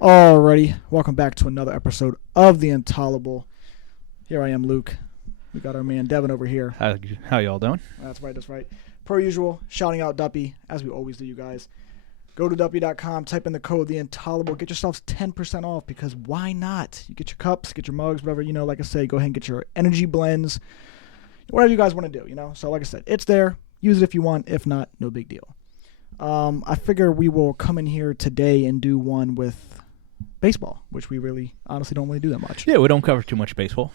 Alrighty, welcome back to another episode of The Intolerable. Here I am, Luke. We got our man Devin over here. How y'all doing? That's right. Per usual, shouting out Duppy, as we always do, you guys. Go to Duppy.com, type in the code The Intolerable, get yourselves 10% off, because why not? You get your cups, get your mugs, whatever, like I say, go ahead and get your energy blends, whatever you guys want to do, So like I said, it's there. Use it if you want. If not, no big deal. I figure we will come in here today and do one with baseball, which we really honestly don't really do that much. Yeah, we don't cover too much baseball.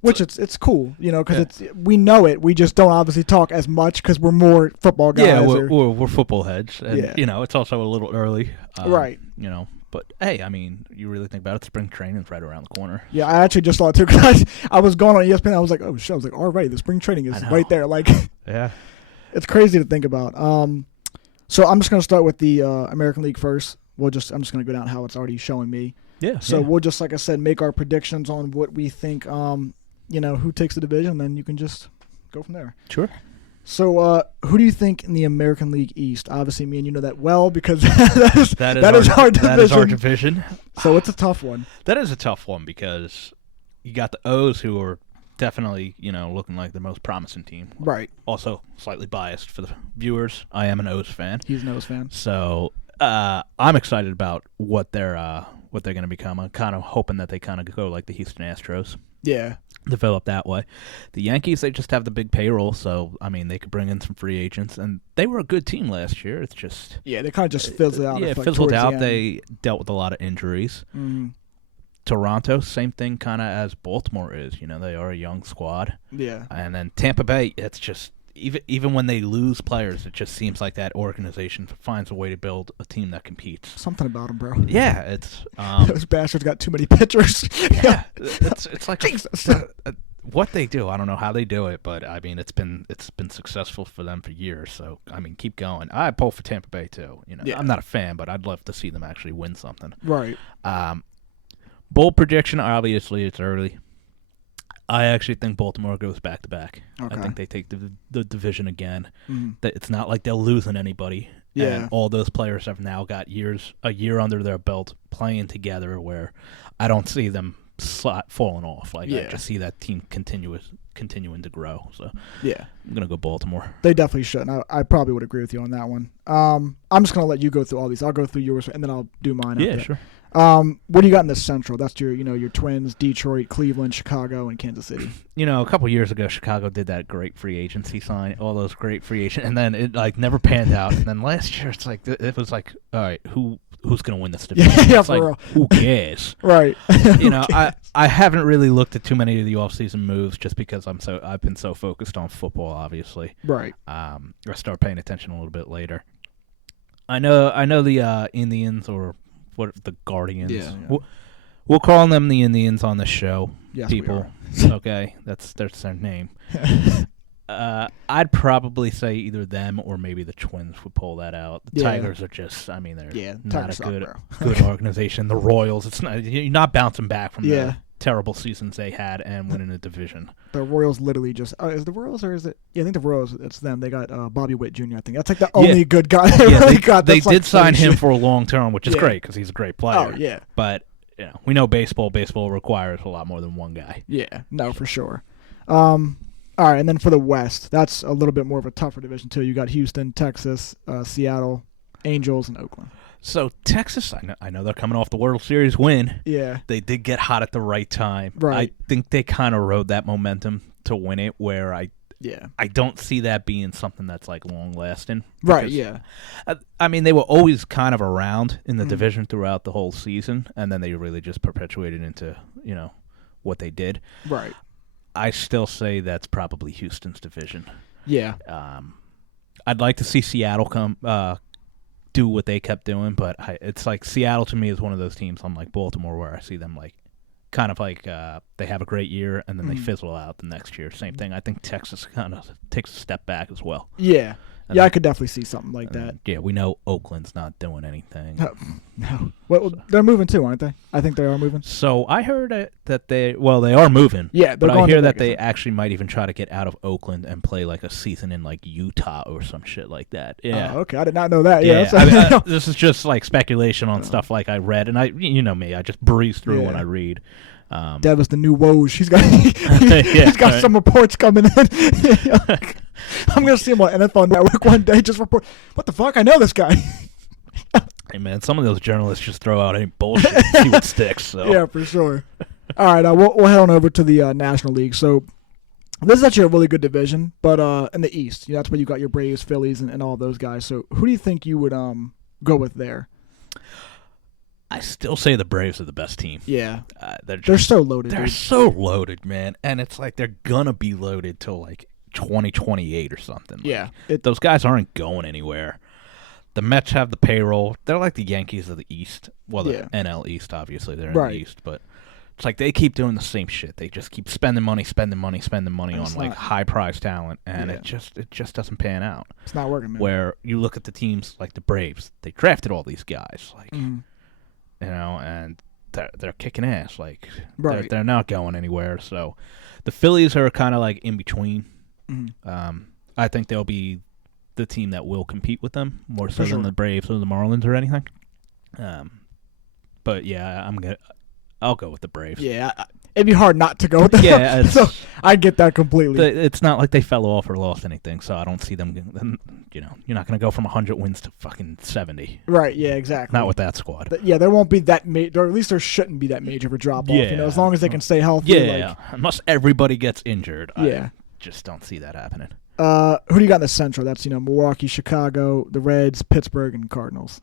Which it's cool, because we know it. We just don't obviously talk as much because we're more football guys. Yeah, we're football heads, and it's also a little early, right? But hey, I mean, you really think about it, spring training's right around the corner. Yeah, I actually just saw it too because I was going on ESPN. I was like, oh shit! I was like, already, the spring training is right there. Like, yeah, it's crazy to think about. So I'm just gonna start with the American League first. I'm just gonna go down how it's already showing me. Yeah. So we'll just, like I said, make our predictions on what we think. Who takes the division, then you can just go from there. Sure. So, who do you think in the American League East? Obviously, me and you know that well because that is our division. That is our division. So it's a tough one. That is a tough one because you got the O's who are definitely, looking like the most promising team. Right. Also, slightly biased for the viewers. I am an O's fan. He's an O's fan. So, I'm excited about what they're going to become. I'm kind of hoping that they kind of go like the Houston Astros. Yeah. Develop that way. The Yankees, they just have the big payroll, so I mean they could bring in some free agents, and they were a good team last year. It's just they kind of just fizzled out. Yeah, fizzled out. They dealt with a lot of injuries. Mm. Toronto, same thing, kind of as Baltimore is. They are a young squad. Yeah, and then Tampa Bay, it's just even when they lose players, it just seems like that organization finds a way to build a team that competes. Something about them, bro. Yeah, it's those bastards got too many pitchers. Yeah, it's like what they do. I don't know how they do it, but I mean it's been successful for them for years. So I mean, keep going. I pull for Tampa Bay too. I'm not a fan, but I'd love to see them actually win something. Right. Bold prediction. Obviously, it's early. I actually think Baltimore goes back to back. Okay. I think they take the division again. Mm. It's not like they're losing anybody. Yeah. And all those players have now got a year under their belt playing together where I don't see them falling off. I just see that team continuing to grow. So yeah, I'm going to go Baltimore. They definitely should. And I probably would agree with you on that one. I'm just going to let you go through all these. I'll go through yours, and then I'll do mine. Yeah, sure. What do you got in the Central? That's your Twins, Detroit, Cleveland, Chicago, and Kansas City. A couple years ago, Chicago did that great free agency sign, all those great free agents, and then it never panned out. And then last year, it was like, all right, who's gonna win this division? Yeah, it's like, real. Who cares? Right. I haven't really looked at too many of the offseason moves just because I've been so focused on football, obviously. Right. I start paying attention a little bit later. I know the Indians or. What the Guardians? Yeah. We'll call them the Indians on the show. Yes, people. Okay, that's their name. I'd probably say either them or maybe the Twins would pull that out. The Tigers are just, they're not a good organization. The Royals, you're not bouncing back from the terrible seasons they had and winning a division. The Royals literally just is the Royals or is it? Yeah, I think the Royals. It's them. They got Bobby Witt Jr. I think that's like the only good guy they really got. They did sign him for a long term, which is great because he's a great player. Oh yeah, but we know baseball. Baseball requires a lot more than one guy. Yeah, no, for sure. All right, and then for the West, that's a little bit more of a tougher division too. You got Houston, Texas, Seattle, Angels, and Oakland. So Texas, I know they're coming off the World Series win. Yeah. They did get hot at the right time. Right. I think they kind of rode that momentum to win it where I don't see that being something that's like long lasting. Right, yeah. I mean, they were always kind of around in the division throughout the whole season, and then they really just perpetuated into, what they did. Right. I still say that's probably Houston's division. Yeah. I'd like to see Seattle do what they kept doing, but it's like Seattle to me is one of those teams unlike Baltimore where I see them like kind of like they have a great year and then they fizzle out the next year. Same thing. I think Texas kind of takes a step back as well. Yeah. Yeah, I could definitely see something like that. Yeah, we know Oakland's not doing anything. No. Well, they're moving too, aren't they? I think they are moving. So I heard that they are moving. Yeah, but I hear that they actually might even try to get out of Oakland and play like a season in like Utah or some shit like that. Yeah. Okay, I did not know that. Yeah. This is just like speculation on stuff like I read, and you know me, I just breeze through when I read. Dev is the new Woj. He's got some reports coming in. I'm gonna see him on NFL Network one day. Just report. What the fuck? I know this guy. Hey man, some of those journalists just throw out any bullshit and see what sticks. So. Yeah, for sure. All right, we'll head on over to the National League. So this is actually a really good division, but in the East, that's where you got your Braves, Phillies, and all those guys. So who do you think you would go with there? I still say the Braves are the best team. Yeah, they're so loaded. They're so loaded, man, and it's like they're gonna be loaded till like 2028 or something. Yeah, those guys aren't going anywhere. The Mets have the payroll. They're like the Yankees of the East. Well, the NL East, obviously, they're in the East, but it's like they keep doing the same shit. They just keep spending money on like high prize talent, and it just doesn't pan out. It's not working, man. Where you look at the teams like the Braves, they drafted all these guys, like you know, and they're kicking ass. Like they're not going anywhere. So the Phillies are kind of like in between. I think they'll be the team that will compete with them more so than the Braves or the Marlins or anything. But yeah, I'll go with the Braves. Yeah, it'd be hard not to go with them. Yeah, so I get that completely. It's not like they fell off or lost anything, so I don't see them. You know, you're not going to go from 100 wins to fucking 70. Right. Yeah. Exactly. Not with that squad. There won't be that or at least there shouldn't be that major of a drop off. Yeah. You know, as long as they can stay healthy. Yeah. Unless everybody gets injured. Yeah. I just don't see that happening. Who do you got in the Central? That's Milwaukee, Chicago, the Reds, Pittsburgh, and Cardinals.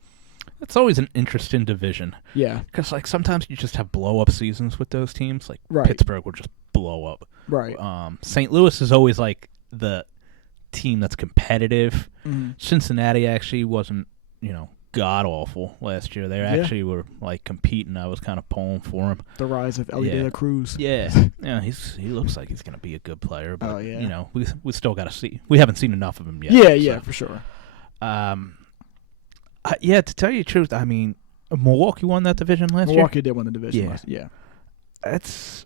It's always an interesting division. Yeah. Because like sometimes you just have blow up seasons with those teams. Like Pittsburgh will just blow up. Right. St. Louis is always like the team that's competitive. Cincinnati actually wasn't god awful last year. They actually were like competing. I was kind of pulling for him. The rise of Elly De La Cruz. Yeah, he looks like he's gonna be a good player. But we still got to see. We haven't seen enough of him yet. Yeah, for sure. To tell you the truth, I mean, Milwaukee won that division last year. Milwaukee did win the division last year. Yeah. That's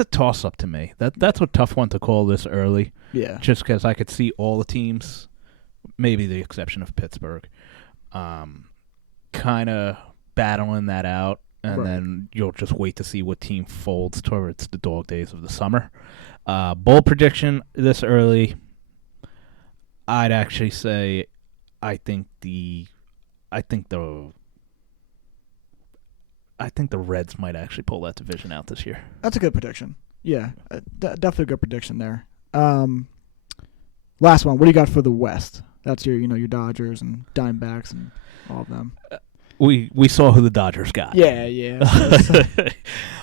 a toss up to me. That's a tough one to call this early. Yeah. Just because I could see all the teams, maybe the exception of Pittsburgh, kind of battling that out, and then you'll just wait to see what team folds towards the dog days of the summer. Bold prediction this early, I'd actually say I think the Reds might actually pull that division out this year. That's a good prediction. Yeah, definitely a good prediction there. Last one. What do you got for the West? That's your Dodgers and Diamondbacks and all of them. We saw who the Dodgers got. Yeah.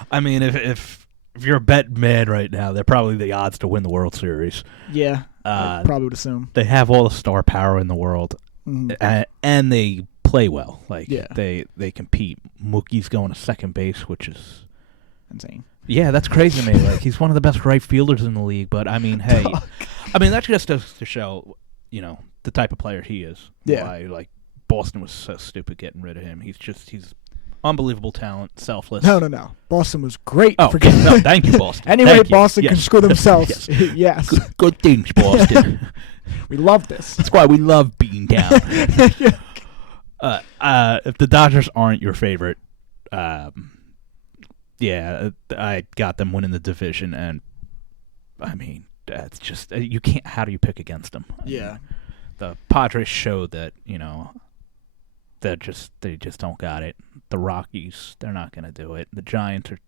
I mean, if you're a bet man right now, they're probably the odds to win the World Series. Yeah, I probably would assume. They have all the star power in the world, and they play well. Like they compete. Mookie's going to second base, which is insane. Yeah, that's crazy to me. Like he's one of the best right fielders in the league. But I mean, hey, that just goes to show, the type of player he is. Yeah. Why, Boston was so stupid getting rid of him. He's unbelievable talent, selfless. No. Boston was great. Oh, no, thank you, Boston. Anyway, Boston can screw themselves. Yes. Good things, Boston. We love this. That's why we love Beantown. If the Dodgers aren't your favorite, I got them winning the division, and I mean, that's just you can't. How do you pick against them? I mean, the Padres showed that they just don't got it. The Rockies, they're not going to do it. The Giants are,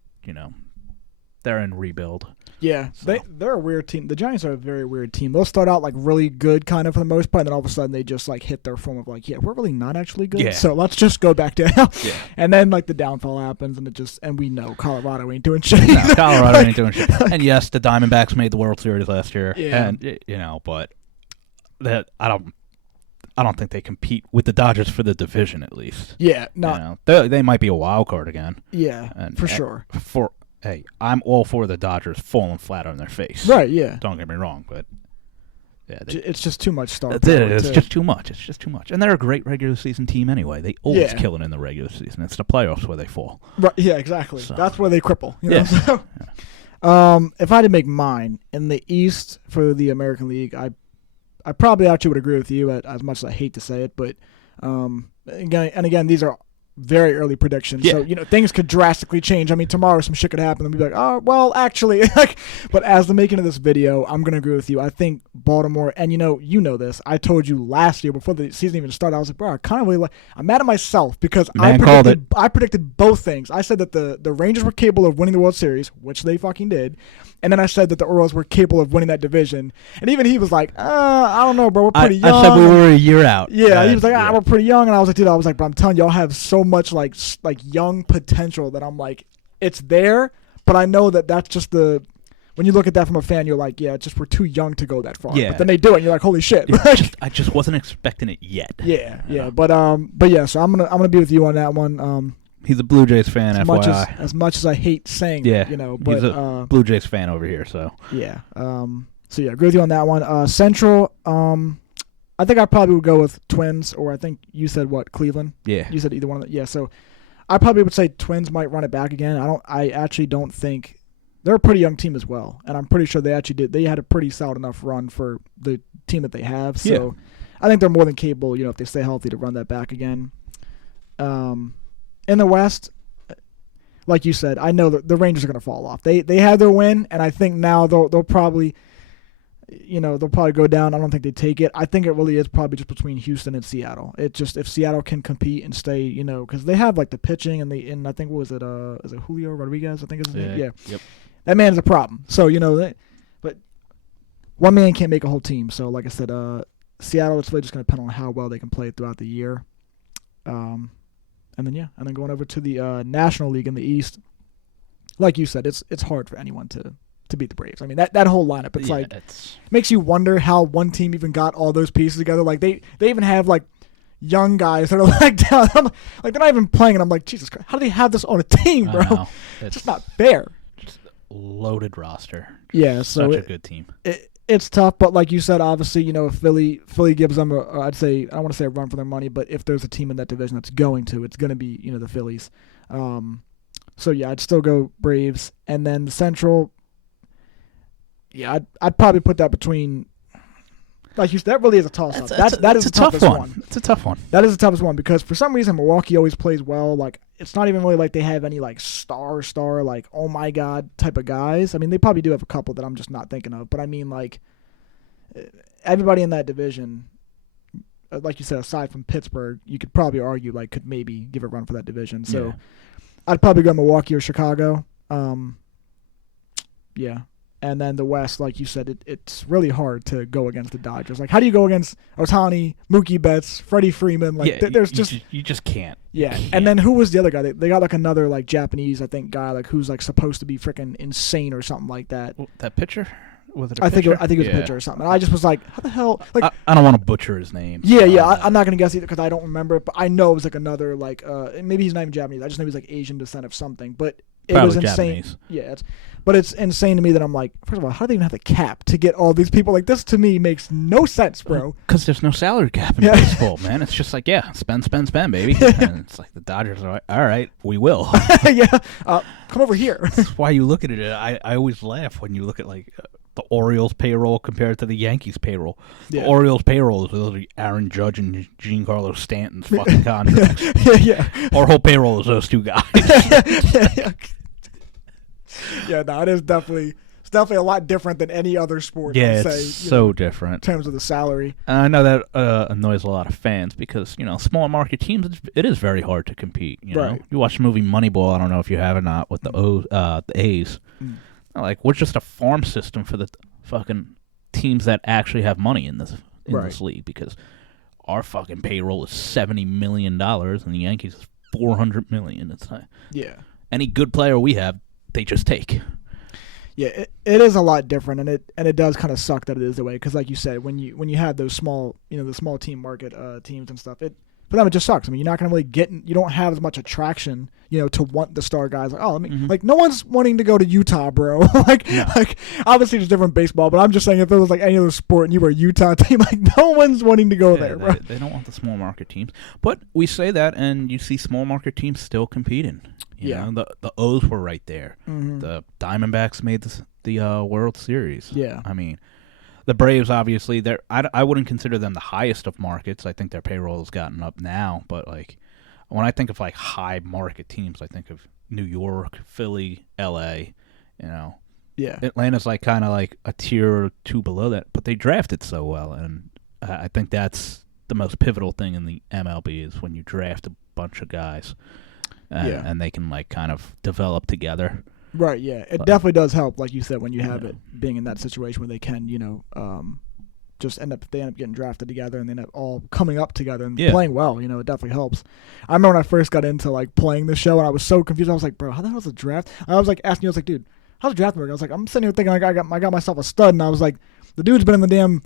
they're in rebuild. Yeah, so. They're a weird team. The Giants are a very weird team. They'll start out really good kind of for the most part, and then all of a sudden they just hit their form of we're really not actually good. So let's just go back down. Yeah. And then the downfall happens, and we know Colorado ain't doing shit. No, Colorado ain't doing shit. And yes, the Diamondbacks made the World Series last year. Yeah. And but that I don't think they compete with the Dodgers for the division at least. Yeah, no. They might be a wild card again. Yeah, for sure. Hey, I'm all for the Dodgers falling flat on their face. Right, yeah. Don't get me wrong, but Yeah, it's just too much star. It's just too much. It's just too much. And they're a great regular season team anyway. They always kill it in the regular season. It's the playoffs where they fall. Right? Yeah, exactly. So. That's where they cripple. You know? So, if I had to make mine in the East for the American League, I probably actually would agree with you. As much as I hate to say it, but again, these are very early predictions. Yeah. So, things could drastically change. I mean, tomorrow some shit could happen and be like, oh, well, actually. But as the making of this video, I'm going to agree with you. I think Baltimore, and you know this, I told you last year before the season even started, I was like, bro, I kind of really I'm mad at myself because I predicted both things. I said that the Rangers were capable of winning the World Series, which they fucking did. And then I said that the Orioles were capable of winning that division. And even he was like, I don't know, bro. We're pretty young. I said we were a year out. Yeah, he was like, we're pretty young. And I was like, dude, but I'm telling you, y'all have so much like young potential that I'm like, it's there. But I know that that's just when you look at that from a fan, you're like, yeah, it's just we're too young to go that far. Yeah. But then they do it, and you're like, holy shit. I just wasn't expecting it yet. Yeah. But yeah, so I'm gonna be with you on that one. He's a Blue Jays fan, FYI. As much as I hate saying it, but he's a Blue Jays fan over here, so. Yeah. So yeah, agree with you on that one. Central, I think I probably would go with Twins, or I think you said what, Cleveland? Yeah. You said either one of them. Yeah, so I probably would say Twins might run it back again. I actually don't think they're a pretty young team as well, and I'm pretty sure they actually did. They had a pretty solid enough run for the team that they have. So I think they're more than capable, if they stay healthy, to run that back again. In the West, like you said, I know the Rangers are going to fall off. They had their win, and I think now they'll probably, they'll probably go down. I don't think they take it. I think it really is probably just between Houston and Seattle. It just, if Seattle can compete and stay, because they have like the pitching and I think, what was it? Is it Julio Rodriguez? I think is his name. Yeah. Yep. That man's a problem. So but one man can't make a whole team. So like I said, Seattle, it's really just going to depend on how well they can play throughout the year. And then going over to the National League in the East, like you said, it's hard for anyone to beat the Braves. I mean, that whole lineup, it makes you wonder how one team even got all those pieces together. Like they even have like young guys that are like down, like they're not even playing, and I'm like, Jesus Christ, how do they have this on a team, bro? It's just not fair. Just loaded roster. Yeah, so such a good team. It's tough, but like you said, obviously, if Philly gives them I'd say, I don't want to say a run for their money, but if there's a team in that division that's going to, it's going to be, the Phillies. So yeah, I'd still go Braves. And then the Central, yeah, I'd probably put that between, like you said, that really is a toss-up. That is the toughest one. It's a tough one. That is the toughest one because for some reason Milwaukee always plays well. Like, it's not even really like they have any like star like, oh my God type of guys. I mean, they probably do have a couple that I'm just not thinking of. But I mean, like, everybody in that division, like you said, aside from Pittsburgh, you could probably argue like could maybe give a run for that division. So I'd probably go Milwaukee or Chicago. Yeah. And then the West, like you said, it's really hard to go against the Dodgers. Like, how do you go against Ohtani, Mookie Betts, Freddie Freeman? Like, there's you just can't. Yeah, and then who was the other guy? They got like another like Japanese, I think, guy like who's like supposed to be freaking insane or something like that. That pitcher? Was it? I think it was a pitcher or something. And I just was like, how the hell? Like, I don't want to butcher his name. Yeah. I'm not gonna guess either because I don't remember it. But I know it was like another like maybe he's not even Japanese. I just know he's like Asian descent of something. But it was insane. Japanese. Yeah, but it's insane to me that I'm like, first of all, how do they even have the cap to get all these people? Like, this to me makes no sense, bro. Because there's no salary cap in baseball, man. It's just like, spend, baby. And it's like the Dodgers are like, all right, we will. Come over here. That's why you look at it. I always laugh when you look at like the Orioles payroll compared to the Yankees payroll. The Orioles payroll is literally Aaron Judge and Giancarlo Stanton's fucking contracts. Our whole payroll is those two guys. Yeah, no, it's definitely a lot different than any other sport. Yeah, it's so different in terms of the salary. And I know that annoys a lot of fans because small market teams, it is very hard to compete. You know, you watch the movie Moneyball. I don't know if you have or not with the A's. Like, we're just a farm system for the fucking teams that actually have money in this league because our fucking payroll is $70 million and the Yankees is $400 million. It's like, any good player we have, they just take. Yeah, it is a lot different, and it does kind of suck that it is the way because, like you said, when you have those small, the small team market teams and stuff, for them it just sucks. I mean, you're not going to really you don't have as much attraction, to want the star guys. Like, like no one's wanting to go to Utah, bro. like obviously it's different baseball, but I'm just saying if it was like any other sport and you were a Utah team, like no one's wanting to go there, bro. They don't want the small market teams. But we say that, and you see small market teams still competing. You know, the O's were right there. Mm-hmm. The Diamondbacks made the World Series. Yeah. I mean, the Braves, obviously, I wouldn't consider them the highest of markets. I think their payroll has gotten up now. But, like, when I think of, like, high market teams, I think of New York, Philly, L.A., Yeah. Atlanta's, like, kind of like a tier or two below that. But they drafted so well. And I think that's the most pivotal thing in the MLB is when you draft a bunch of guys. And they can, like, kind of develop together. Right, yeah. It definitely does help, like you said, when you have it being in that situation where they can, just end up getting drafted together and they end up all coming up together and playing well. It definitely helps. I remember when I first got into, like, playing the show and I was so confused. I was like, bro, how the hell is a draft? I was, like, asking you, I was like, dude, how's the draft work? I was like, I'm sitting here thinking, like, I got myself a stud, and I was like, the dude's been in the damn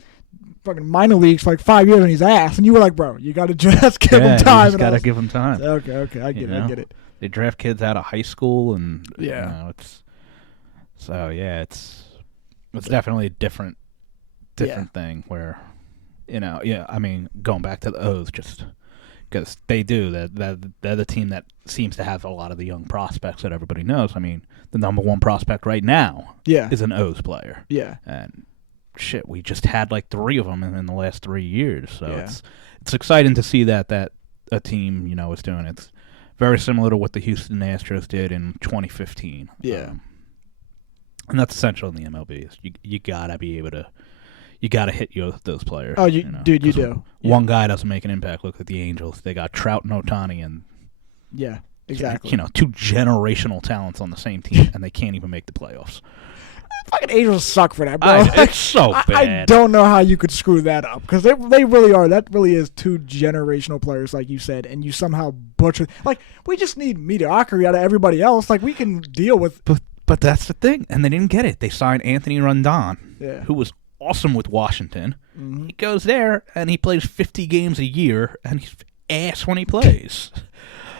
fucking minor leagues for like 5 years and he's ass. And you were like, bro, you got to just give him time. You got to give him time. Okay, I get it. They draft kids out of high school, and it's definitely a different thing. Where, I mean, going back to the O's, just because they do that, they're the team that seems to have a lot of the young prospects that everybody knows. I mean, the number one prospect right now, is an O's player. Yeah, and shit, we just had like 3 of them in the last 3 years. So it's exciting to see that a team is doing it. It's very similar to what the Houston Astros did in 2015. Yeah. And that's essential in the MLB. You gotta be able to, hit those players. Oh, you do. One guy doesn't make an impact. Look at the Angels. They got Trout and Ohtani, and exactly. 2 generational talents on the same team, and they can't even make the playoffs. Fucking Angels suck for that, bro. It's so bad. I don't know how you could screw that up because they really are. That really is 2 generational players, like you said, and you somehow butcher. Like, we just need mediocrity out of everybody else. Like, we can deal with. But that's the thing, and they didn't get it. They signed Anthony Rendon, who was awesome with Washington. Mm-hmm. He goes there and he plays 50 games a year, and he's ass when he plays.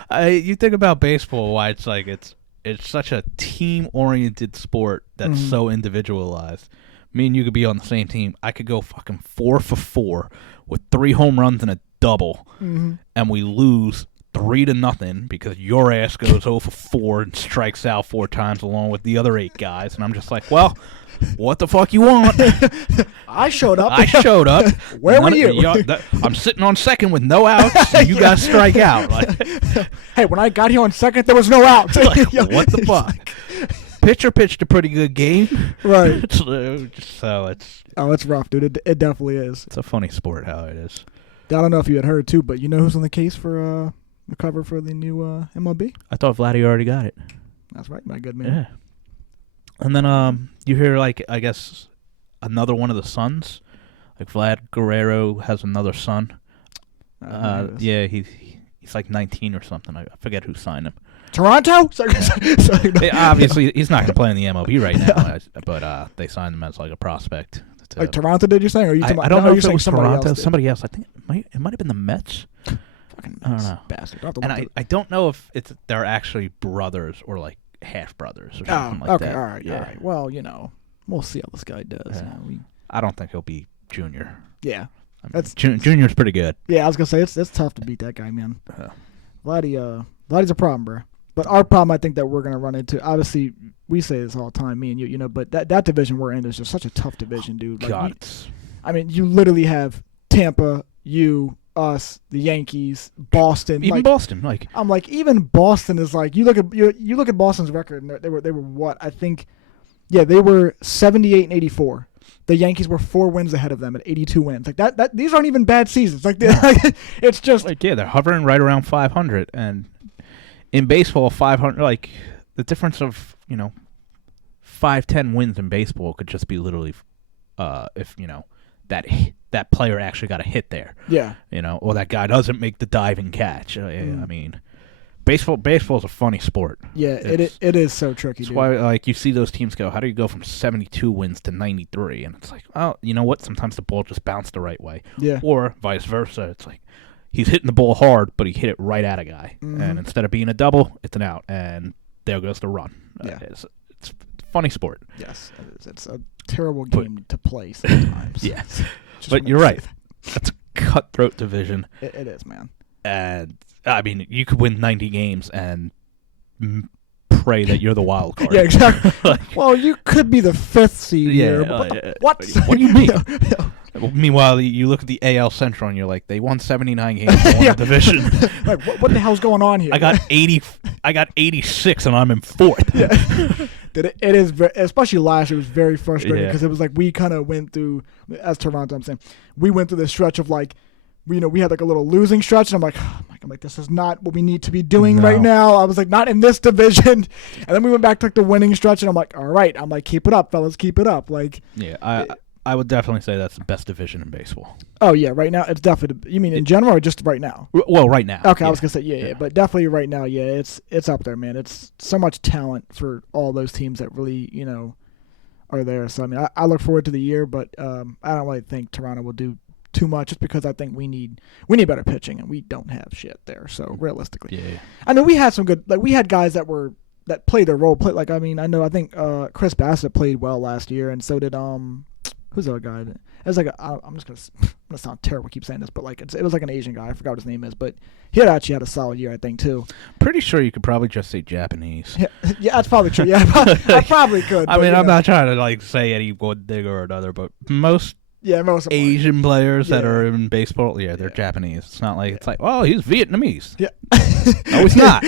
You think about baseball, why it's like it's such a team-oriented sport that's so individualized. Me and you could be on the same team. I could go fucking 4 for 4 with 3 home runs and a double, and we lose 3-0 because your ass goes 0 for 4 and strikes out 4 times along with the other 8 guys. And I'm just like, well, what the fuck you want? I showed up. Where were you? I'm sitting on second with no outs, and you guys strike out. Like, hey, when I got here on second, there was no outs. Like, what the fuck? Pitcher pitched a pretty good game. Right. So it's... Oh, it's rough, dude. It definitely is. It's a funny sport how it is. I don't know if you had heard, too, but you know who's on the case for the cover for the new MLB? I thought Vladdy already got it. That's right, my good man. Yeah. And then you hear, like, I guess, another one of the sons. Like, Vlad Guerrero has another son. Yeah, he's like 19 or something. I forget who signed him. Toronto? Sorry, obviously, he's not going to play in the MLB right now, but they signed him as, like, a prospect. Like Toronto, did you say? Or are you I don't know if it was Toronto. Somebody else. I think it might have been the Mets. Fucking I don't know. Bastard. And I don't know if they're actually brothers or, like, half brothers or something like that. Okay, all right, yeah. All right. Well, we'll see how this guy does. Yeah. I don't think he'll be Junior. Yeah. I mean, Junior's pretty good. Yeah, I was going to say, it's tough to beat that guy, man. Vladdy's a problem, bro. But our problem, I think, that we're going to run into, obviously, we say this all the time, me and you, but that division we're in is just such a tough division, dude. Like, God. You literally have Tampa, us, the Yankees, Boston. Even Boston, like. I'm like, even Boston is like, you look at Boston's record, and they were what? I think, they were 78 and 84. The Yankees were 4 wins ahead of them at 82 wins. Like that these aren't even bad seasons. Like, it's just like, they're hovering right around 500, and in baseball, 500, like, the difference of 5-10 wins in baseball could just be literally, if that player actually got a hit there. Yeah. Or that guy doesn't make the diving catch. I mean, baseball's a funny sport. Yeah, it is so tricky. That's why, like, you see those teams go, how do you go from 72 wins to 93? And it's like, oh, you know what? Sometimes the ball just bounced the right way. Yeah. Or vice versa. It's like, he's hitting the ball hard, but he hit it right at a guy. And instead of being a double, it's an out. And there goes the run. Yeah. It's a funny sport. Yes, it is. It's a terrible game to play sometimes. Yes. But you're right. That's a cutthroat division. It is, man. And, I mean, you could win 90 games and pray that you're the wild card. Yeah, exactly. Well, you could be the 5th seed here. What? What do you mean? Meanwhile, you look at the AL Central and you're like, they won 79 games in one division. Like, what the hell's going on here? I got 86 and I'm in 4th. Yeah. It is, especially last year, it was very frustrating because it was like we kind of went through, as Toronto, I'm saying, we went through this stretch of like, we had like a little losing stretch, and I'm like, this is not what we need to be doing right now. I was like, not in this division. And then we went back to like the winning stretch, and I'm like, all right. I'm like, keep it up, fellas, keep it up. Like, yeah, I would definitely say that's the best division in baseball. Oh yeah, right now it's definitely. You mean in general or just right now? Well, right now. Okay, I was gonna say yeah, but definitely right now, yeah, it's up there, man. It's so much talent for all those teams that really are there. So I mean, I look forward to the year, but I don't really think Toronto will do too much, just because I think we need better pitching, and we don't have shit there. So realistically, yeah. I mean, we had some good, like we had guys that played their role. I think Chris Bassett played well last year, and so did who's the other guy? It was like I'm gonna sound terrible, keep saying this, but like it was like an Asian guy. I forgot what his name is, but he actually had a solid year, I think, too. Pretty sure you could probably just say Japanese. Yeah, that's probably true. Yeah, I probably could. I mean, I'm not trying to like say any one thing or another, but most Asian players that are in baseball, they're Japanese. It's not like it's like, oh, he's Vietnamese. Yeah. No, he's not.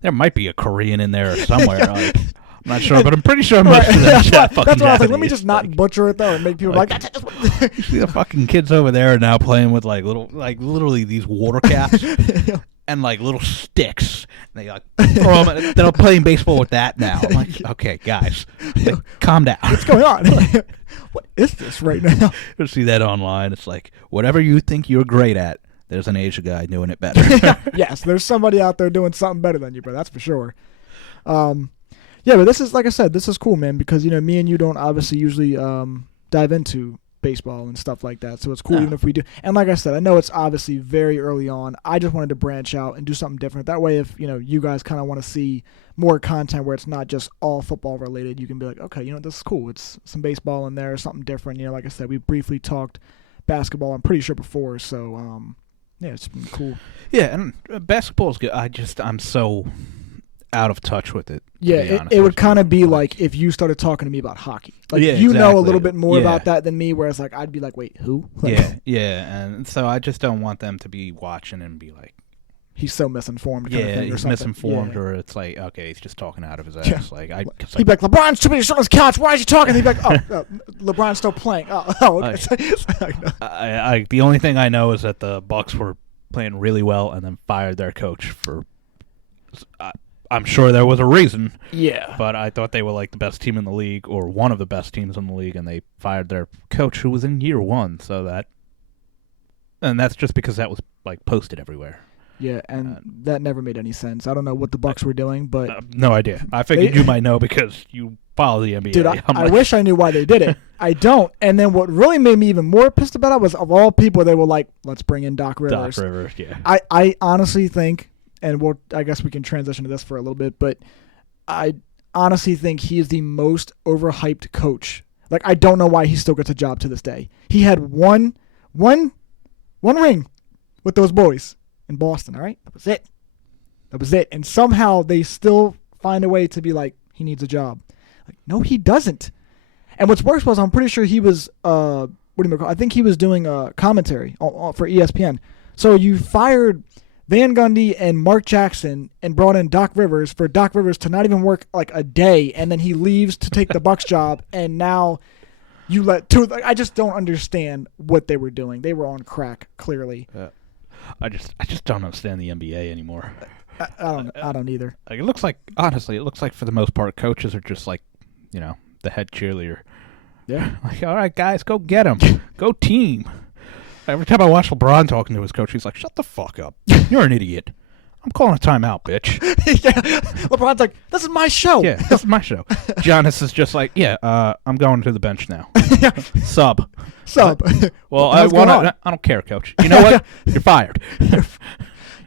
There might be a Korean in there somewhere. Like, I'm not sure, but I'm pretty sure most of them that's why I was like, Japanese. let me just not butcher it though and make people like you see the fucking kids over there are now playing with like little, like literally these water caps and like little sticks. And they like throw them. They're playing baseball with that now. I'm like, okay, guys, calm down. What's going on? What is this right now? You'll see that online. It's like whatever you think you're great at, there's an Asian guy doing it better. Yes, there's somebody out there doing something better than you, bro. That's for sure. Yeah, but this is, like I said, this is cool, man, because, me and you don't obviously usually dive into baseball and stuff like that, so it's cool even if we do. And like I said, I know it's obviously very early on. I just wanted to branch out and do something different. That way, if, you guys kind of want to see more content where it's not just all football related, you can be like, okay, this is cool. It's some baseball in there, something different. Like I said, we briefly talked basketball, I'm pretty sure, before, so, yeah, it's been cool. Yeah, and basketball is good. I'm so out of touch with it. Yeah, it would kind of be like if you started talking to me about hockey. Like, know a little bit more about that than me, whereas like I'd be like, wait, who? Like, yeah, and so I just don't want them to be watching and be like, he's so misinformed. He's misinformed, or it's like, okay, he's just talking out of his ass. Yeah. He'd be like, LeBron's too many on his couch. Why is he talking? He'd be like, LeBron's still playing. Okay. The only thing I know is that the Bucks were playing really well and then fired their coach for. I'm sure there was a reason. Yeah. But I thought they were like the best team in the league, or one of the best teams in the league, and they fired their coach who was in year one. And that's just because that was like posted everywhere. Yeah, and that never made any sense. I don't know what the Bucks were doing, but no idea. I figured you might know because you follow the NBA. Dude, I wish I knew why they did it. I don't. And then what really made me even more pissed about it was, of all people, they were like, let's bring in Doc Rivers. Doc Rivers, yeah. I honestly think, and I guess we can transition to this for a little bit, but I honestly think he is the most overhyped coach. Like, I don't know why he still gets a job to this day. He had one ring with those boys in Boston, all right? That was it. And somehow they still find a way to be like, he needs a job. Like, no, he doesn't. And what's worse was, I'm pretty sure he was, I think he was doing commentary for ESPN. So you fired Van Gundy and Mark Jackson and brought in Doc Rivers for Doc Rivers to not even work like a day, and then he leaves to take the Bucks job, and now you let two. Like, I just don't understand what they were doing. They were on crack, clearly. I just don't understand the NBA anymore. I don't either. Like, it looks like for the most part coaches are just like, the head cheerleader. Yeah. Like, all right, guys, go get him. Go team. Every time I watch LeBron talking to his coach, he's like, shut the fuck up. You're an idiot. I'm calling a timeout, bitch. Yeah. LeBron's like, this is my show. Yeah, this is my show. Giannis is just like, yeah, I'm going to the bench now. Sub. Well, I don't care, coach. You know what? You're fired.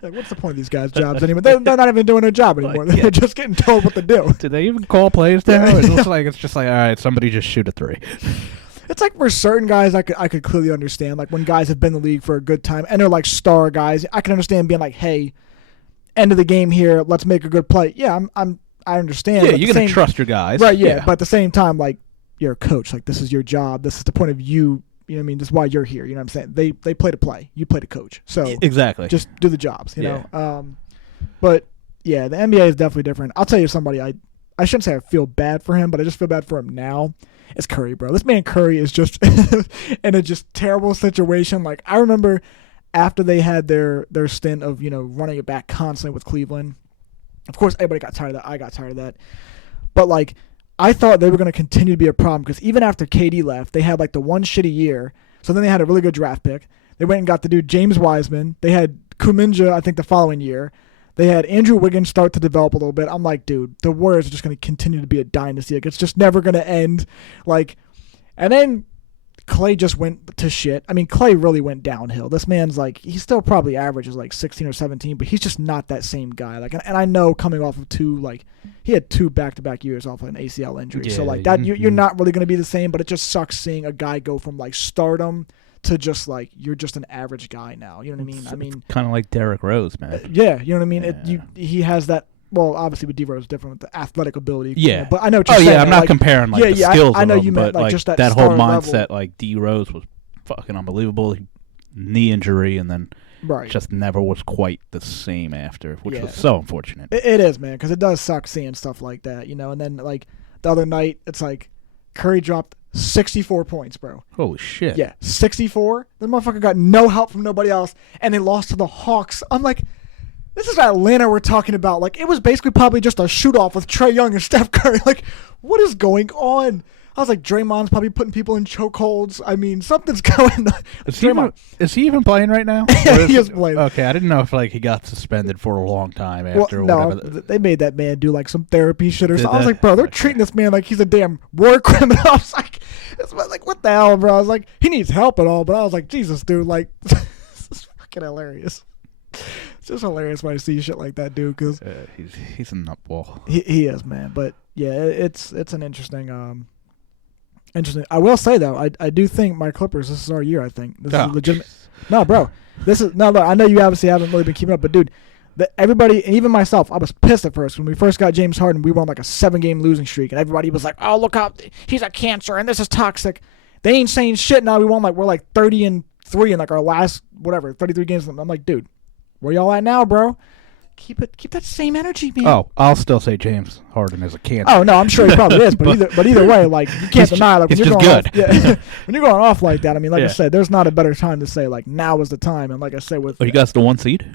Like, what's the point of these guys' jobs anymore? They're not even doing their job anymore. They're just getting told what to do. Do they even call plays now? It looks like it's just like, all right, somebody just shoot a three. It's like for certain guys, I could clearly understand. Like when guys have been in the league for a good time and they're like star guys, I can understand being like, hey, end of the game here, let's make a good play. Yeah, I understand. Yeah, you're gonna trust your guys, right? Yeah, but at the same time, like you're a coach. Like this is your job. This is the point of you. You know what I mean? This is why you're here. You know what I'm saying? They play to play. You play to coach. So exactly, just do the jobs. You know. But yeah, the NBA is definitely different. I'll tell you somebody. I shouldn't say I feel bad for him, but I just feel bad for him now. It's Curry, bro. This man Curry is just in a just terrible situation. Like I remember after they had their stint of running it back constantly with Cleveland. Of course, everybody got tired of that. I got tired of that. But like I thought they were going to continue to be a problem because even after KD left, they had like the one shitty year. So then they had a really good draft pick. They went and got the dude James Wiseman. They had Kuminga, I think, the following year. They had Andrew Wiggins start to develop a little bit. I'm like, dude, the Warriors are just going to continue to be a dynasty. Like, it's just never going to end. Like, and then Clay just went to shit. I mean, Clay really went downhill. This man's like, he still probably averages like 16 or 17, but he's just not that same guy. Like, and I know coming off of he had 2 back-to-back years off of an ACL injury. Yeah, so like that, you're not really going to be the same, but it just sucks seeing a guy go from like stardom to just like, you're just an average guy now. You know what I mean? Kind of like Derrick Rose, man. Yeah, you know what I mean? Yeah. He has that. Well, obviously with D-Rose is different with the athletic ability. Yeah. But I know what you're saying. Yeah, I'm not comparing the skills I know of you him, meant but like just that whole mindset, level. like D-Rose was fucking unbelievable. Knee injury and then just never was quite the same after, which was so unfortunate. It is, man, because it does suck seeing stuff like that, and then like the other night, it's like Curry dropped 64 points, bro. Holy shit. Yeah, 64. The motherfucker got no help from nobody else, and they lost to the Hawks. I'm like, this is Atlanta we're talking about. Like, it was basically probably just a shoot-off with Trae Young and Steph Curry. Like, what is going on? I was like, Draymond's probably putting people in chokeholds. I mean, something's going on. Is he even playing right now? Yeah, he is playing. Okay, I didn't know if like he got suspended for a long time after whatever. They made that man do like some therapy shit or something. I was like, bro, they're treating this man like he's a damn war criminal. I was like, what the hell, bro? I was like, he needs help and all, but I was like, Jesus, dude, like, this is fucking hilarious. It's just hilarious when I see shit like that, dude. Cause he's a nutball. He is, man. But yeah, it's an interesting. Interesting. I will say though, I do think my Clippers. This is our year. I think this is legitimate. No, bro. Look, I know you obviously haven't really been keeping up, but dude, everybody, and even myself, I was pissed at first when we first got James Harden. We were on like a 7-game losing streak, and everybody was like, "Oh, look how he's a cancer, and this is toxic." They ain't saying shit now. We're like 30-3 in like our last 33 games. I'm like, dude, where y'all at now, bro? Keep that same energy, man. Oh, I'll still say James Harden is a cancer. Oh no, I'm sure he probably is, but either way, like you can't deny like when you're going off, when you're going off like that. I mean, like I said, there's not a better time to say like now is the time. And like I said, with you guys the 1 seed?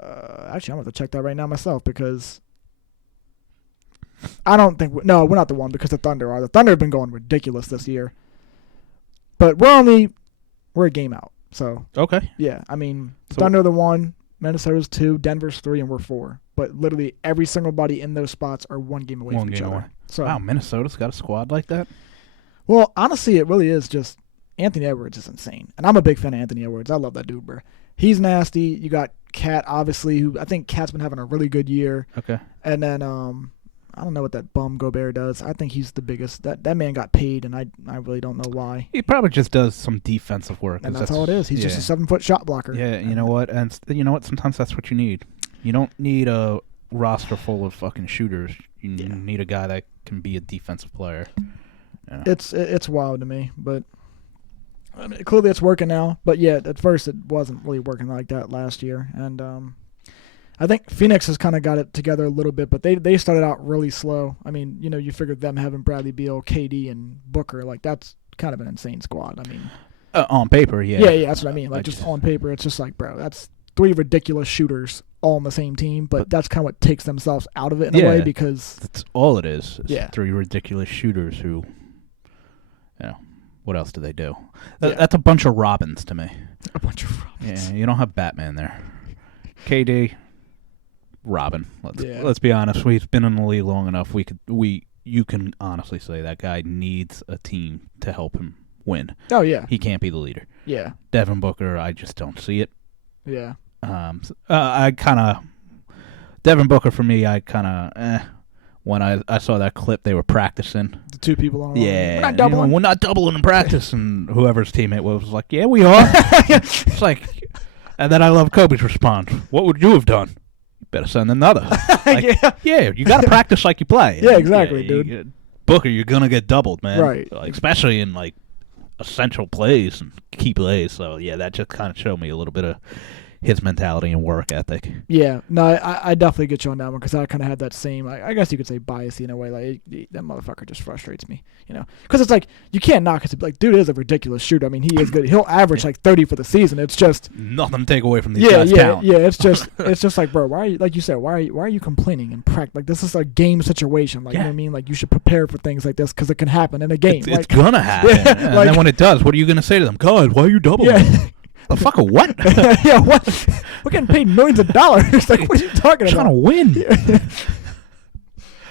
Actually, I'm gonna have to check that right now myself because I don't think we're not the 1 because the Thunder are. The Thunder have been going ridiculous this year, but we're a game out. So okay, yeah, I mean, Thunder are the 1. Minnesota's 2, Denver's 3, and we're 4. But literally every single body in those spots are 1 game away from each other. So, wow, Minnesota's got a squad like that? Well, honestly, it really is just Anthony Edwards is insane. And I'm a big fan of Anthony Edwards. I love that dude, bro. He's nasty. You got Cat, obviously, who I think Cat's been having a really good year. Okay. And then I don't know what that bum Gobert does. I think he's the biggest. That man got paid, and I really don't know why. He probably just does some defensive work. And that's all it is. He's just a 7-foot shot blocker. Yeah, you know what? And you know what? Sometimes that's what you need. You don't need a roster full of fucking shooters. You need a guy that can be a defensive player. Yeah. It's wild to me, but I mean, clearly it's working now. But yeah, at first it wasn't really working like that last year, and I think Phoenix has kind of got it together a little bit, but they started out really slow. I mean, you figured them having Bradley Beal, KD, and Booker, like that's kind of an insane squad. I mean, on paper, yeah. Yeah, that's what I mean. Like just on paper, it's just like, bro, that's 3 ridiculous shooters all on the same team, but that's kind of what takes themselves out of it in a way because that's all it is. Yeah, 3 ridiculous shooters who, what else do they do? That's a bunch of Robins to me. A bunch of Robins. Yeah, you don't have Batman there. KD. Robin. Let's be honest. We've been in the league long enough. You can honestly say that guy needs a team to help him win. Oh yeah. He can't be the leader. Yeah. Devin Booker, I just don't see it. Yeah. Devin Booker for me, when I saw that clip, they were practicing. The two people on. Yeah. We're not doubling. We're not doubling in practice, and whoever's teammate was like, "Yeah, we are." It's like, and then I love Kobe's response. What would you have done? You better send another. Like, yeah, you got to practice like you play. Yeah, exactly, dude. Booker, you're gonna get doubled, man. Right. Like, especially in like essential plays and key plays. So yeah, that just kind of showed me a little bit of his mentality and work ethic. Yeah, no, I definitely get you on that one because I kind of had that same, I guess you could say bias in a way. Like, that motherfucker just frustrates me, you know? Because it's like, you can't knock it. Like, dude is a ridiculous shooter. I mean, he is good. He'll average like 30 for the season. It's just nothing to take away from these guys' talent. Yeah, it's just like, bro, why are you, like you said, why are you complaining in practice? Like, this is a game situation. Like, you know what I mean? Like, you should prepare for things like this because it can happen in a game. It's gonna happen. Yeah, and then when it does, what are you gonna say to them? God, why are you doubling? Yeah. The fucker, what? Yeah, what? We're getting paid millions of dollars. Like, what are you talking about? Trying to win. Yeah.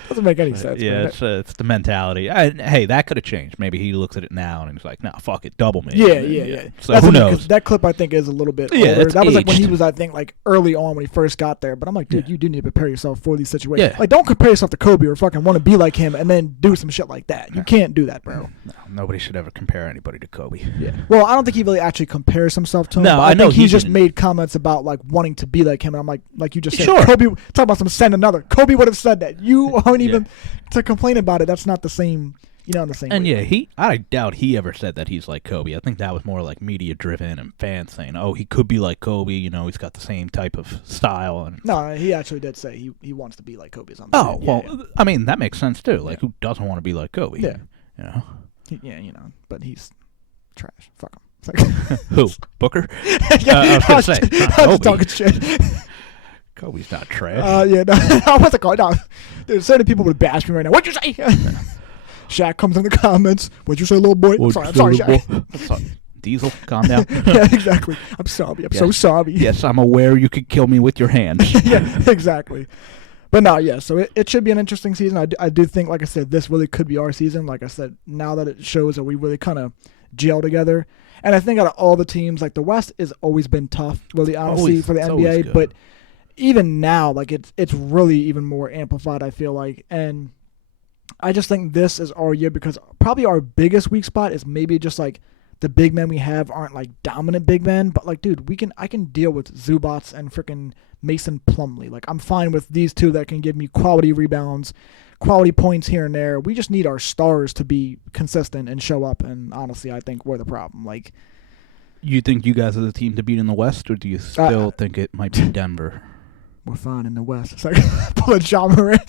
Doesn't make any sense. Yeah, it's the mentality. Hey, that could have changed. Maybe he looks at it now and he's like, "Nah, fuck it, double me." Yeah. So who knows? That clip I think is a little bit older. That was like when he was, I think, like early on when he first got there. But I'm like, dude, you do need to prepare yourself for these situations. Yeah. Like, don't compare yourself to Kobe or fucking want to be like him and then do some shit like that. You can't do that, bro. No, nobody should ever compare anybody to Kobe. Yeah. Well, I don't think he really actually compares himself to him. No, but I know think he just made comments about like wanting to be like him. And I'm like you just said, sure. Kobe, talk about some send another. Kobe would have said that. You aren't even to complain about it. That's not the same. You know, in the same. And way. I doubt he ever said that he's like Kobe. I think that was more like media driven and fans saying, "Oh, he could be like Kobe." You know, he's got the same type of style. And no, he actually did say he wants to be like Kobe. I mean that makes sense too. Like, who doesn't want to be like Kobe? Yeah, you know. Yeah, you know, but he's trash. Fuck him. Who? Booker? Yeah, I was gonna say, I was talking shit. Kobe's not trash. Yeah, no, I wasn't calling. No, there's certain people would bash me right now. What'd you say? Shaq comes in the comments. What'd you say, little boy? I'm sorry, Shaq. Diesel, calm down. Yeah, exactly. I'm sorry. I'm so sorry. Yes, I'm aware you could kill me with your hands. Yeah, exactly. But no, yeah, so it should be an interesting season. I do think, like I said, this really could be our season. Like I said, now that it shows that we really kind of gel together. And I think out of all the teams, like the West has always been tough, really, honestly, for the NBA. But even now, like it's really even more amplified, I feel like. And I just think this is our year because probably our biggest weak spot is maybe just like the big men we have aren't like dominant big men, but like, dude, I can deal with Zubats and freaking Mason Plumlee. Like, I'm fine with these two that can give me quality rebounds, quality points here and there. We just need our stars to be consistent and show up. And honestly, I think we're the problem. Like, you think you guys are the team to beat in the West, or do you still think it might be Denver? We're fine in the West. It's like pull a John Moran.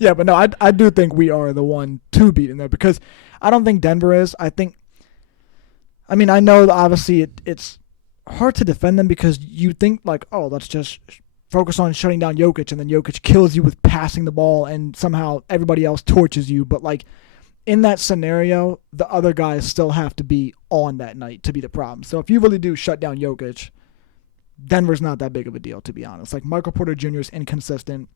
Yeah, but no, I do think we are the one to beat in there because I don't think Denver is. I mean, I know that obviously it's hard to defend them because you think like, oh, let's just focus on shutting down Jokic, and then Jokic kills you with passing the ball, and somehow everybody else torches you. But like in that scenario, the other guys still have to be on that night to be the problem. So if you really do shut down Jokic, Denver's not that big of a deal, to be honest. Like, Michael Porter Jr. is inconsistent.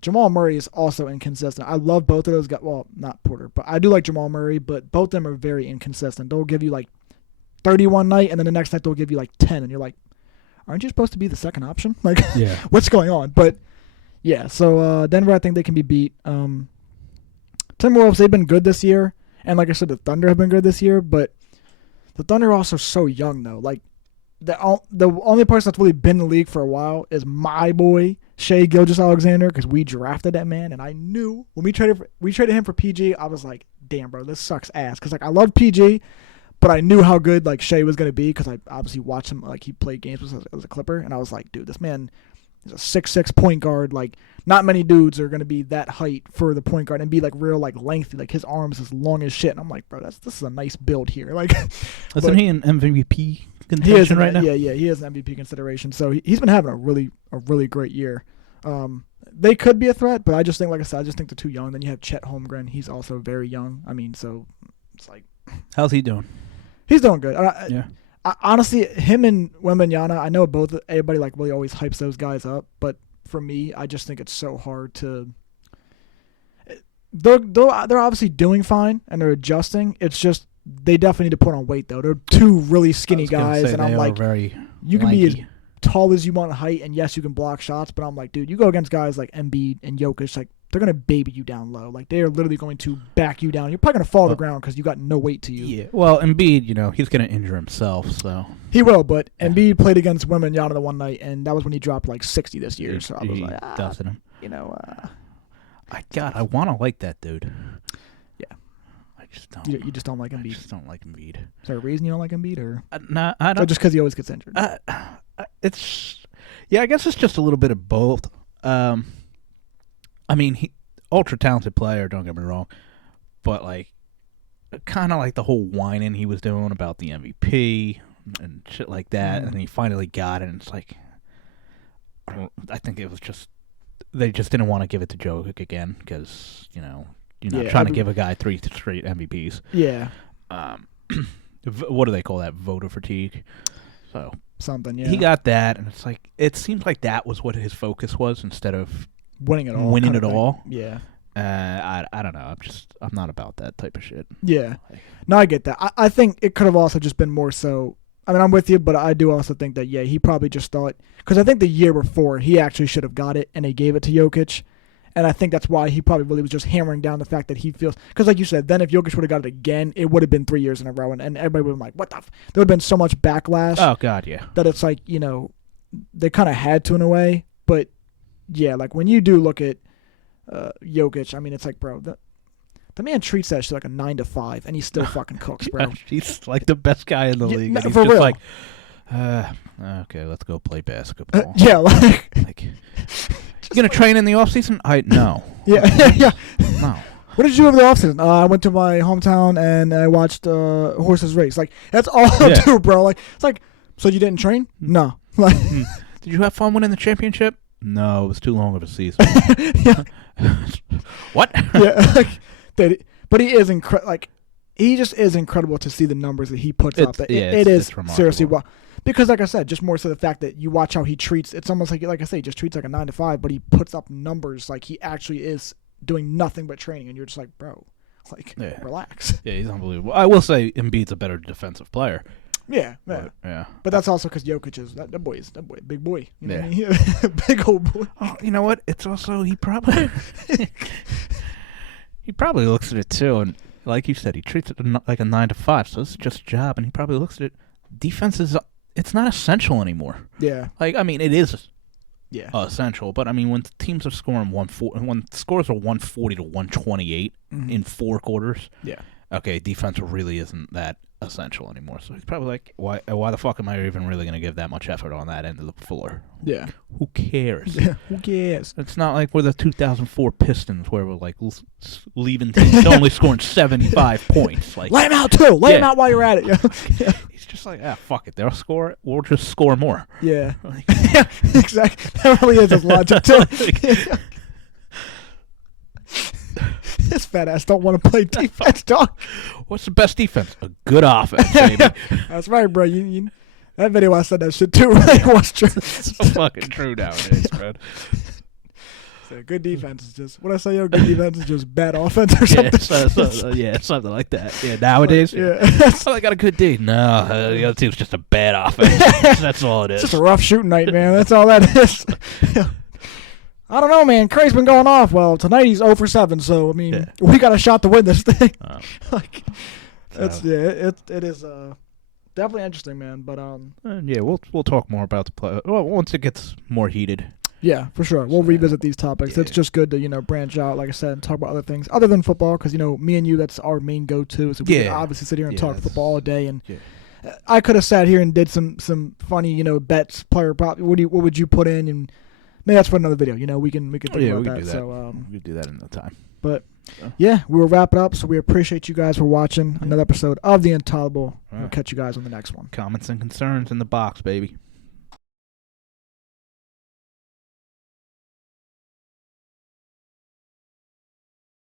Jamal Murray is also inconsistent. I love both of those guys. Well, not Porter, but I do like Jamal Murray, but both of them are very inconsistent. They'll give you like 31 night, and then the next night they'll give you like 10, and you're like, aren't you supposed to be the second option? Like, yeah. What's going on? But, yeah, so Denver, I think they can be beat. Timberwolves, they've been good this year, and like I said, the Thunder have been good this year, but the Thunder are also so young, though. Like, the only person that's really been in the league for a while is my boy, Shai Gilgeous-Alexander, because we drafted that man, and I knew when we traded him for PG, I was like, damn, bro, this sucks ass. Because, like, I love PG, but I knew how good, like, Shai was going to be because I obviously watched him, like, he played games with us as a Clipper, and I was like, dude, this man is a 6'6" point guard. Like, not many dudes are going to be that height for the point guard and be, like, real, like, lengthy. Like, his arms as long as shit. And I'm like, bro, this is a nice build here. Like, isn't he an MVP contention right now? Yeah, he is an MVP consideration. So he's been having a really great year. They could be a threat, but I just think, like I said, they're too young. Then you have Chet Holmgren. He's also very young. I mean, so it's like, how's he doing? He's doing good. Yeah. Honestly, him and Wembanyama, I know everybody like really always hypes those guys up, but for me, I just think it's so hard to. They're obviously doing fine and they're adjusting. It's just they definitely need to put on weight though. They're two really skinny guys, and I'm like, you can be as tall as you want in height, and yes, you can block shots, but I'm like, dude, you go against guys like Embiid and Jokic, like they're gonna baby you down low. Like they are literally going to back you down. You're probably gonna fall to the ground because you got no weight to you. Yeah. Well, Embiid, he's gonna injure himself, so he will. But Embiid played against Wembanyama the one night, and that was when he dropped like 60 this year. So I was like, dusted him. I want to like that dude. Yeah. I just don't. You just don't like Embiid. I just don't like Embiid. Is there a reason you don't like Embiid, or no? I don't. Or just because he always gets injured. I guess it's just a little bit of both. He ultra talented player. Don't get me wrong, but like, kind of like the whole whining he was doing about the MVP and shit like that, and he finally got it. And it's like, I think it was just they just didn't want to give it to Jokic again because you're not trying to give a guy 3 straight MVPs. Yeah. What do they call that? Voter fatigue. So something. Yeah. He got that, and it's like it seems like that was what his focus was instead of winning it all. Winning it all. Yeah. I don't know. I'm not about that type of shit. Yeah. No, I get that. I think it could have also just been more so. I mean, I'm with you, but I do also think that, he probably just thought, because I think the year before he actually should have got it and they gave it to Jokic. And I think that's why he probably really was just hammering down the fact that he feels, because like you said, then if Jokic would have got it again, it would have been 3 years in a row. And everybody would have been like, what the there would have been so much backlash. Oh, God, yeah. That it's like, they kind of had to in a way. But yeah, like when you do look at Jokic, I mean, it's like, bro, the man treats that shit like a 9 to 5, and he still fucking cooks, bro. He's like the best guy in the league. And he's for just real. like, okay, let's go play basketball. Yeah, like you gonna train in the off season? No. Yeah, yeah. No. What did you do over the offseason? I went to my hometown and I watched horses race. Like that's all I do, bro. Like it's like, so you didn't train? No. Like, did you have fun winning the championship? No, it was too long of a season. What? Yeah. But he is incredible. Like he just is incredible to see the numbers that he puts up. It is seriously well. Because, like I said, just more so the fact that you watch how he treats. It's almost like I say, he just treats like a 9 to 5, but he puts up numbers like he actually is doing nothing but training, and you're just like, bro, relax. Yeah, he's unbelievable. I will say, Embiid's a better defensive player. Yeah. But that's also because Jokic is that boy, big boy. You know what I mean? Big old boy. Oh, you know what? It's also he probably looks at it too, and like you said, he treats it like a 9 to 5. So this is just a job, and he probably looks at it. Defense is. It's not essential anymore. Yeah. Like, I mean, it is essential, but I mean, when teams are scoring when scores are 140 to 128 in 4 quarters, okay, defense really isn't that essential anymore. So he's probably like, why the fuck am I even really going to give that much effort on that end of the floor? Yeah. Who cares? Yeah, who cares? It's not like we're the 2004 Pistons where we're like leaving teams only scoring 75 points. Like, lay him out too. Lay him out while you're at it. Yeah. He's just like, fuck it. They'll score. We'll just score more. Yeah. Yeah, exactly. That really is his logic too. This fat ass don't want to play defense, dog. What's the best defense? A good offense, baby. That's right, bro. You that video I said that shit too. It was true. It's so fucking true nowadays, man. So good defense is just what I say. Good defense is just bad offense or something. Something like that. Yeah, nowadays. I got a good D. No, the other team's just a bad offense. That's all it is. It's just a rough shooting night, man. That's all that is. I don't know, man. Curry's been going off. Well, tonight he's 0 for 7, so I mean, we got a shot to win this thing. It is definitely interesting, man. But we'll talk more about the play. Well, once it gets more heated. Yeah, for sure. We'll revisit these topics. It's just good to branch out, like I said, and talk about other things other than football, because me and you, that's our main go-to. So we can obviously sit here and talk football all day. And I could have sat here and did some funny, bets, player prop. What would you put in? And maybe that's for another video. We can think about that. So we could do that another time. But we will wrap it up. So we appreciate you guys for watching another episode of The Intolerable. We'll catch you guys on the next one. Comments and concerns in the box, baby.